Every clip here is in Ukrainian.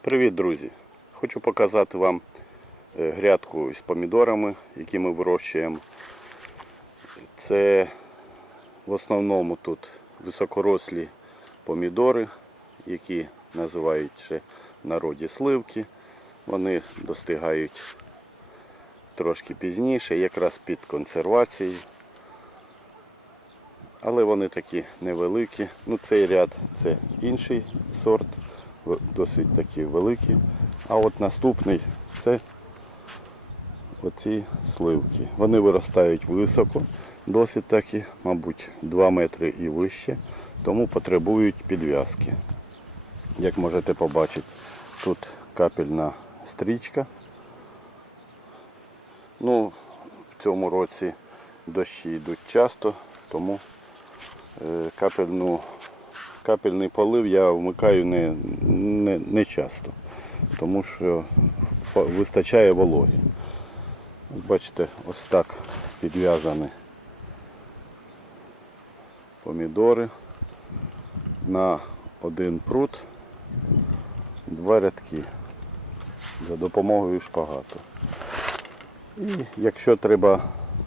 Привіт, друзі! Хочу показати вам е, грядку з помідорами, які ми вирощуємо. Це в основному тут високорослі помідори, які називають ще в народі сливки. Вони достигають трошки пізніше, якраз під консервацією. Але вони такі невеликі. Ну, цей ряд це інший сорт, досить такі великі. А от наступний це оці сливки. Вони виростають високо, досить такі, мабуть, 2 метри і вище, тому потребують підв'язки. Як можете побачити, тут капельна стрічка. Ну, в цьому році дощі йдуть часто, тому е, капельну, капельний полив я вмикаю не, не, не часто, тому що вистачає вологи. Бачите, ось так підв'язані помідори на один прут, два рядки за допомогою шпагату. І якщо треба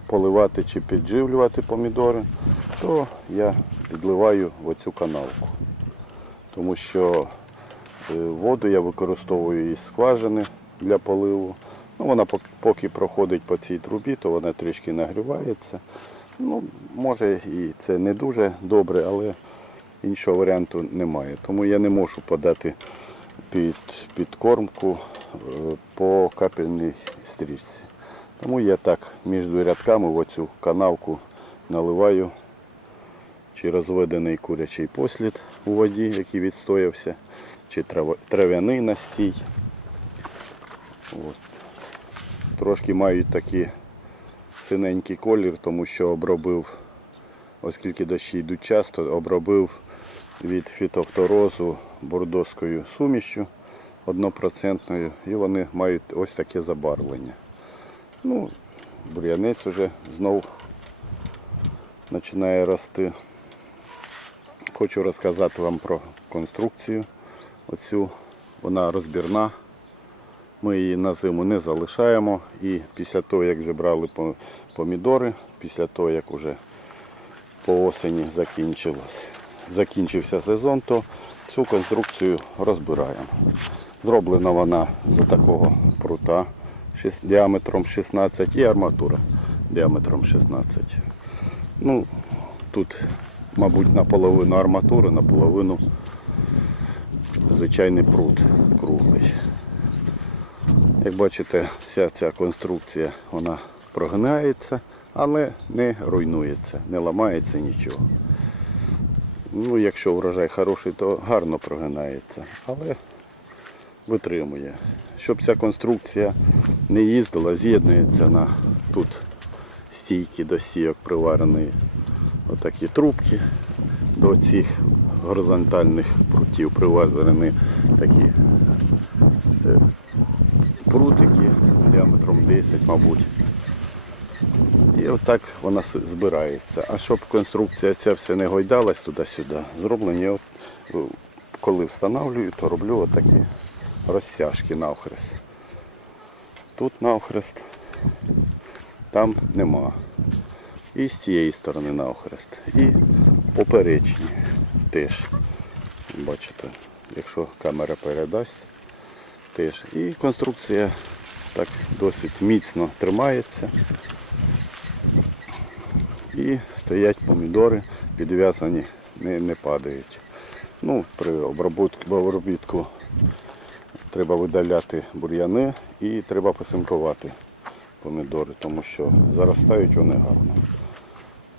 поливати чи підживлювати помідори, то я підливаю в оцю канавку. Тому що е, воду я використовую із скважини для поливу. Ну, вона поки проходить по цій трубі, то вона трішки нагрівається. Ну, може і це не дуже добре, але іншого варіанту немає. Тому я не можу подати під підкормку е, по капельній стрічці. Тому я так між рядками в оцю канавку наливаю чи розведений курячий послід у воді, який відстоявся, чи трав'яний настій. От. Трошки мають такий синенький колір, тому що обробив, оскільки дощі йдуть часто, обробив від фітофторозу бордоською сумішю однопроцентною, і вони мають ось таке забарвлення. Ну, бур'янець вже знов починає рости. Хочу розказати вам про конструкцію. Оцю вона розбірна. Ми її на зиму не залишаємо. І після того, як зібрали помідори, після того, як вже по осені закінчився сезон, то цю конструкцію розбираємо. Зроблена вона з такого прута діаметром 16 і арматура діаметром 16. Ну, тут, мабуть, наполовину арматури, наполовину звичайний прут круглий. Як бачите, вся ця конструкція вона прогинається, але не руйнується, не ламається нічого. Ну, якщо врожай хороший, то гарно прогинається, але витримує. Щоб ця конструкція не їздила, з'єднується на тут стійки до стійок приварені отакі трубки до цих горизонтальних прутів приварені такі е, прутики діаметром 10, мабуть. І отак вона збирається. А щоб конструкція ця все не гойдалась туди-сюди, зроблені, от, е, коли встановлюю, то роблю отакі розтяжки навхрест. Тут навхрест, там нема. І з цієї сторони навхрест. І поперечні теж. Бачите, якщо камера передасть, теж. І конструкція так досить міцно тримається. І стоять помідори, підв'язані, не, не падають. Ну, при обробітку, обробітку треба видаляти бур'яни і треба посимкувати помідори, тому що заростають вони гарно.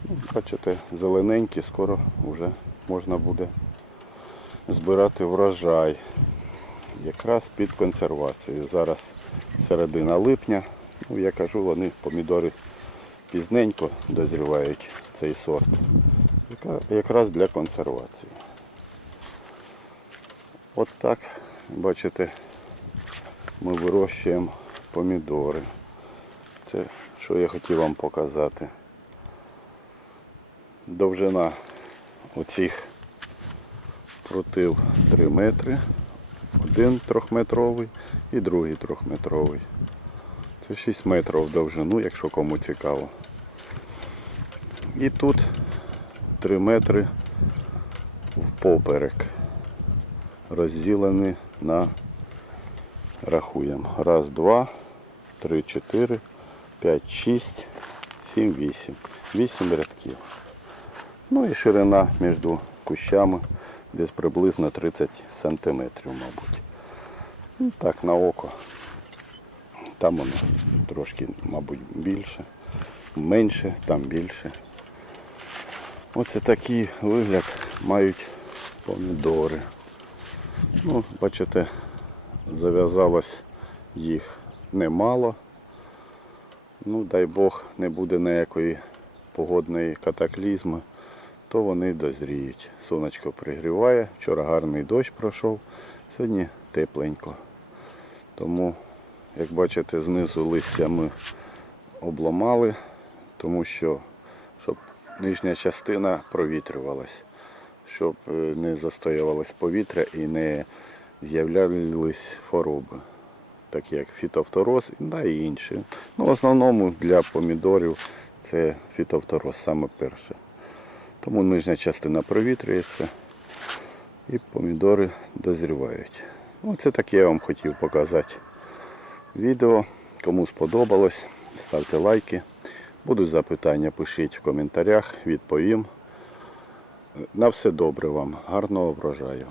Бачите, зелененькі, скоро вже можна буде збирати врожай. Якраз під консервацію. Зараз середина липня. Ну, я кажу, вони помідори пізненько дозрівають цей сорт. Якраз для консервації. От так, бачите, ми вирощуємо помідори. Це що я хотів вам показати. Довжина оцих прутив 3 метри. Один трьохметровий і другий трьохметровий. Це 6 метрів в довжину, якщо кому цікаво. І тут 3 метри впоперек. Розділені на рахуємо. Раз, два, три, чотири, п'ять, шість, сім, вісім. Вісім рядків. Ну і ширина між кущами десь приблизно 30 сантиметрів, мабуть. Ну, так, на око. Там воно трошки, мабуть, більше, менше, там більше. Оце такий вигляд мають помідори. Ну, бачите, зав'язалось їх немало. Ну, дай Бог, не буде ніякої погодної катаклізми, то вони дозріють. Сонечко пригріває, вчора гарний дощ пройшов, сьогодні тепленько. Тому, як бачите, знизу листя ми обламали, тому що щоб нижня частина провітрювалась, щоб е, не застоювалось повітря і не з'являлись хвороби, такі як фітофтороз да, і інші. Ну, в основному для помідорів це фітофтороз саме перше. Тому нижня частина провітрюється і помідори дозрівають. Оце таке я вам хотів показати відео. Кому сподобалось, ставте лайки. Будуть запитання, пишіть в коментарях, відповім. На все добре вам, гарного врожаю.